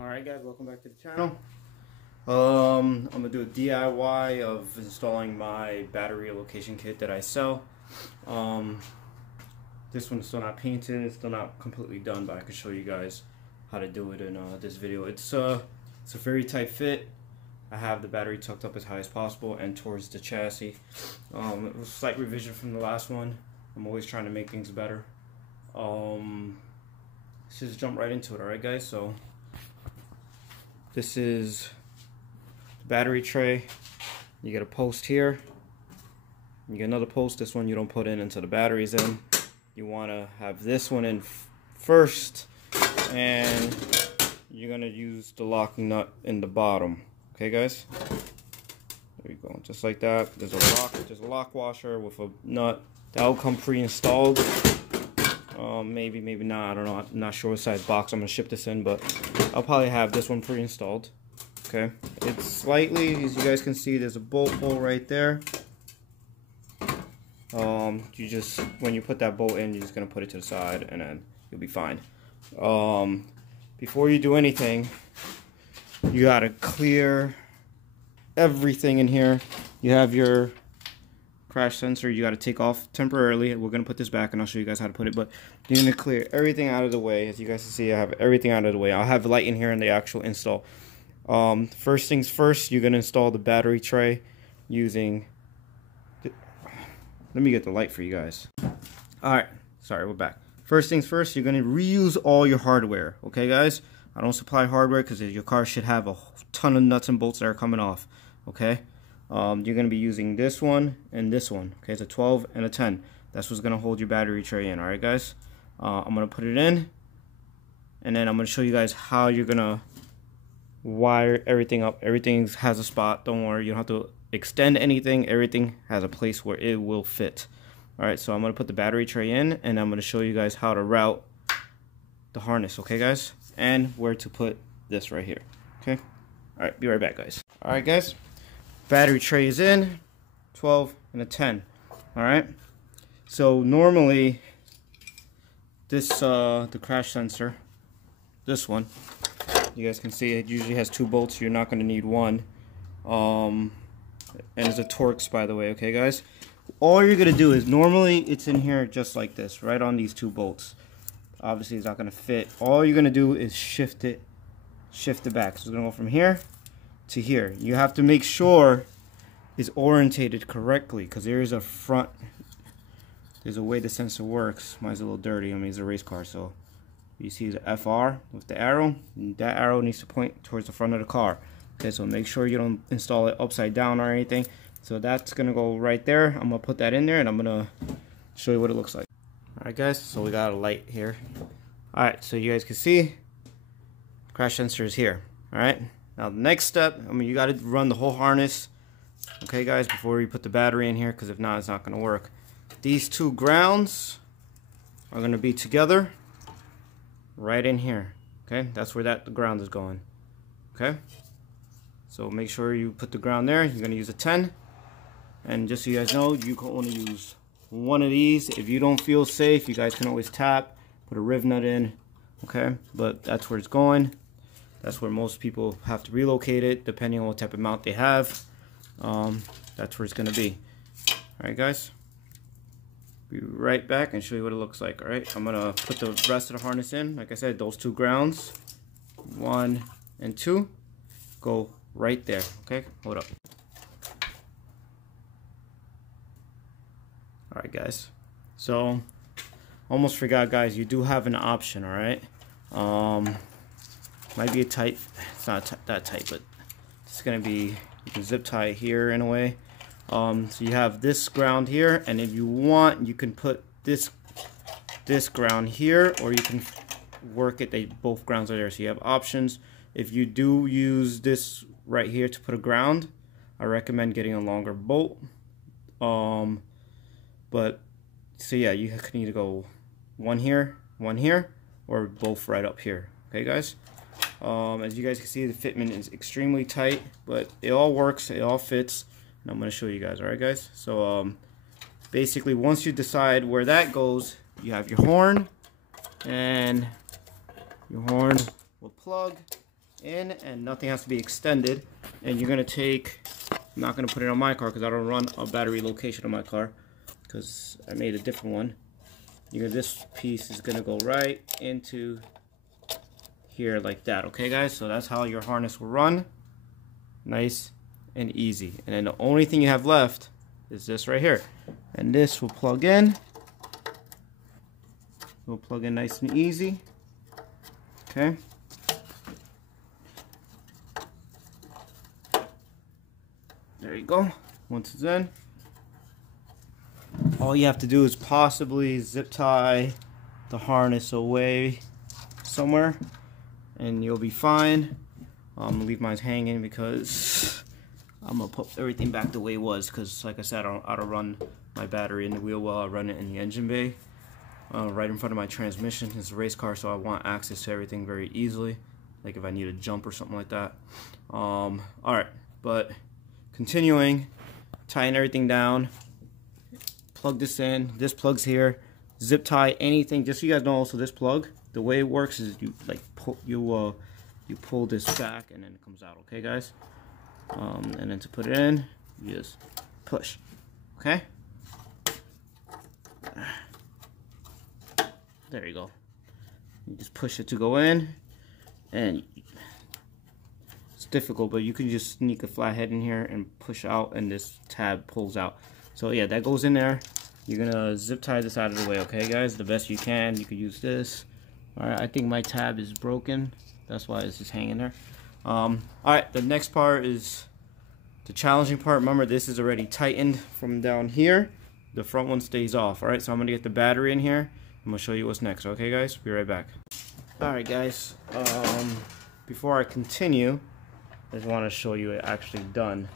Alright guys, welcome back to the channel. I'm gonna do a DIY of installing my battery relocation kit that I sell. This one's still not painted, it's still not completely done, but I can show you guys how to do it in this video. It's a very tight fit. I have the battery tucked up as high as possible and towards the chassis. It was a slight revision from the last one. I'm always trying to make things better. Let's just jump right into it, alright guys? So this is the battery tray. You get a post here. You get another post. This one you don't put in until the battery's in. You want to have this one in first, and you're going to use the locking nut in the bottom. Okay guys? There you go. Just like that. There's a lock washer with a nut. That'll come pre-installed. Maybe not. I don't know. I'm not sure what size box I'm gonna ship this in, but I'll probably have this one pre-installed. Okay, it's slightly, as you guys can see, there's a bolt hole right there. You just, when you put that bolt in, you're just gonna put it to the side, and then you'll be fine. Before you do anything, you gotta clear everything in here. You have your crash sensor you got to take off temporarily. We're going to put this back and I'll show you guys how to put it, but you're going to clear everything out of the way. As you guys can see, I have everything out of the way. I'll have light in here in the actual install. First things first, you're going to install the battery tray using let me get the light for you guys. Alright, sorry, we're back. First things first, you're going to reuse all your hardware. Okay guys, I don't supply hardware because your car should have a ton of nuts and bolts that are coming off. Okay, you're going to be using this one and this one. Okay, it's a 12 and a 10. That's what's going to hold your battery tray in. Alright guys, I'm going to put it in, and then I'm going to show you guys how you're going to wire everything up. Everything has a spot, don't worry, you don't have to extend anything. Everything has a place where it will fit. Alright, so I'm going to put the battery tray in, and I'm going to show you guys how to route the harness. Okay guys, and where to put this right here. Okay, alright, be right back guys. Alright guys, battery tray is in, 12 and a 10. Alright, so normally this the crash sensor, this one, you guys can see it usually has 2 bolts. You're not going to need one, and it's a Torx, by the way. Okay guys, all you're going to do is, normally it's in here just like this, right on these 2 bolts. Obviously it's not going to fit. All you're going to do is shift it back. So it's going to go from here to here. You have to make sure it's orientated correctly, because there is a front, there's a way the sensor works. Mine's a little dirty, I mean it's a race car, so you see the FR with the arrow, that arrow needs to point towards the front of the car. Okay, so make sure you don't install it upside down or anything. So that's gonna go right there. I'm gonna put that in there and I'm gonna show you what it looks like. Alright guys, so we got a light here. Alright, so you guys can see crash sensor is here. Alright, now the next step, I mean, you got to run the whole harness, okay guys, before you put the battery in here, because if not, it's not going to work. These 2 grounds are going to be together right in here. Okay, that's where the ground is going. Okay, so make sure you put the ground there. You're going to use a 10, and just so you guys know, you can only use one of these. If you don't feel safe, you guys can always tap, put a riv nut in. Okay, but that's where it's going. That's where most people have to relocate it, depending on what type of mount they have. That's where it's going to be. Alright guys, be right back and show you what it looks like. Alright, I'm going to put the rest of the harness in. Like I said, those 2 grounds, 1 and 2, go right there. Okay, hold up. Alright guys, so almost forgot guys, you do have an option. Alright, might be a tight, it's not that tight, but it's gonna be, you can zip tie it here in a way. So you have this ground here, and if you want, you can put this ground here, or you can work it, both grounds are there, so you have options. If you do use this right here to put a ground, I recommend getting a longer bolt. But so yeah, you can either go one here, or both right up here. Okay guys, as you guys can see, the fitment is extremely tight, but it all works, it all fits, and I'm going to show you guys. Alright guys, so basically once you decide where that goes, you have your horn, and your horn will plug in, and nothing has to be extended. And you're gonna take, I'm not gonna put it on my car because I don't run a battery location on my car because I made a different one. This piece is gonna go right into here like that, okay guys? So that's how your harness will run. Nice and easy. And then the only thing you have left is this right here. And this will plug in. We'll plug in nice and easy. Okay. There you go. Once it's in, all you have to do is possibly zip tie the harness away somewhere and you'll be fine. I'm gonna leave mine hanging because I'm gonna put everything back the way it was, because like I said, I don't run my battery in the wheel well. I run it in the engine bay, right in front of my transmission. It's a race car, so I want access to everything very easily, like if I need a jump or something like that. Alright, but continuing, tying everything down, plug this in, this plug's here, zip tie anything, just so you guys know. Also, this plug, the way it works is you like you pull this back and then it comes out, okay guys? And then to put it in, you just push, okay? There you go. You just push it to go in, and it's difficult, but you can just sneak a flathead in here and push out, and this tab pulls out. So yeah, that goes in there. You're gonna zip tie this out of the way, okay guys? The best you can. You could use this. Alright, I think my tab is broken. That's why it's just hanging there. Alright, the next part is the challenging part. Remember, this is already tightened from down here. The front one stays off. Alright, so I'm gonna get the battery in here. I'm gonna show you what's next. Okay guys, be right back. Alright guys, before I continue, I just want to show you it actually done.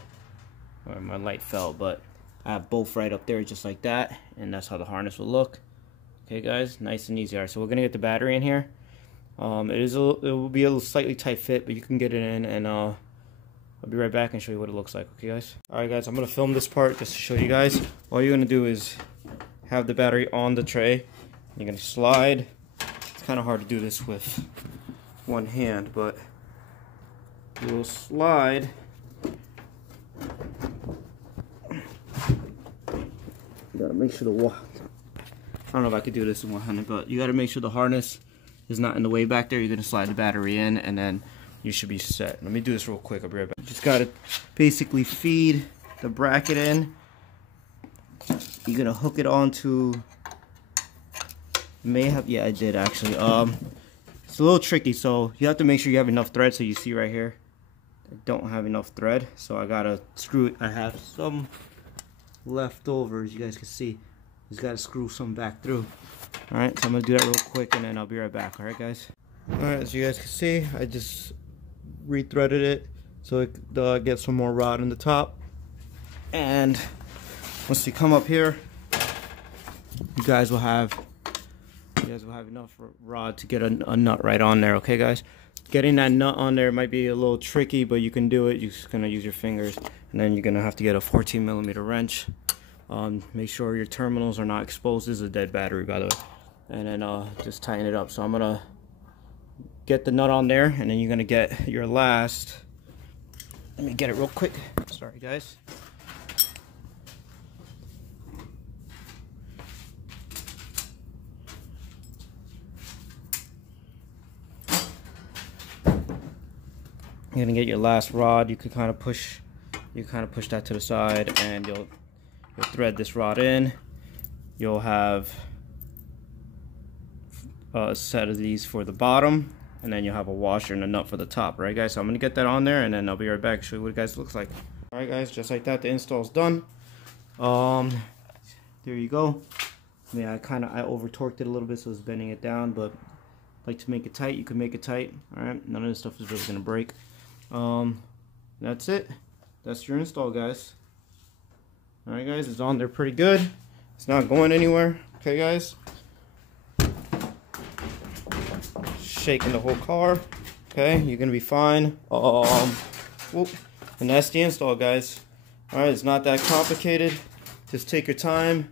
My light fell, but I have both right up there just like that, and that's how the harness will look. Okay guys, nice and easy. Alright, so we're gonna get the battery in here. It will be a little slightly tight fit, but you can get it in, and I'll be right back and show you what it looks like. Okay guys. Alright guys, I'm gonna film this part just to show you guys. All you're gonna do is have the battery on the tray. You're gonna slide. It's kind of hard to do this with one hand, but you will slide. You gotta make sure I don't know if I could do this in one hand, but you gotta make sure the harness is not in the way back there. You're gonna slide the battery in, and then you should be set. Let me do this real quick. I'll be right back. Just gotta basically feed the bracket in. You're gonna hook it onto. Yeah, I did actually. It's a little tricky, so you have to make sure you have enough thread. So you see right here, I don't have enough thread, so I gotta screw it. I have some leftovers. You guys can see. Just gotta screw some back through. All right, so I'm gonna do that real quick, and then I'll be right back. All right, guys. All right, as you guys can see, I just re-threaded it so it gets some more rod in the top. And once you come up here, you guys will have enough rod to get a nut right on there. Okay guys, getting that nut on there might be a little tricky, but you can do it. You're just gonna use your fingers, and then you're gonna have to get a 14mm wrench. Make sure your terminals are not exposed. This is a dead battery, by the way. And then just tighten it up. So I'm gonna get the nut on there, and then you're gonna get your last. Let me get it real quick. Sorry guys. You're gonna get your last rod. You could kind of push that to the side, and you'll thread this rod in. You'll have a set of these for the bottom, and then you'll have a washer and a nut for the top. Right guys, so I'm gonna get that on there, and then I'll be right back and show you what it guys looks like. All right guys, just like that, the install's done. There you go. Yeah, I over torqued it a little bit, so it's bending it down, but like to make it tight, you can make it tight. All right, none of this stuff is really gonna break. That's it. That's your install, guys. All right, guys, it's on there pretty good. It's not going anywhere. Okay, guys. Shaking the whole car. Okay, you're gonna be fine. Whoop. And that's the install, guys. All right, it's not that complicated. Just take your time.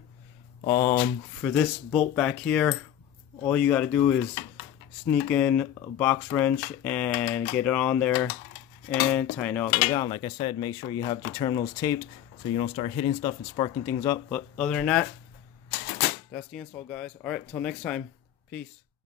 For this bolt back here, all you got to do is sneak in a box wrench and and get it on there and tighten it all the way down. Like I said, make sure you have your terminals taped so you don't start hitting stuff and sparking things up. But other than that, that's the install, guys. All right, till next time. Peace.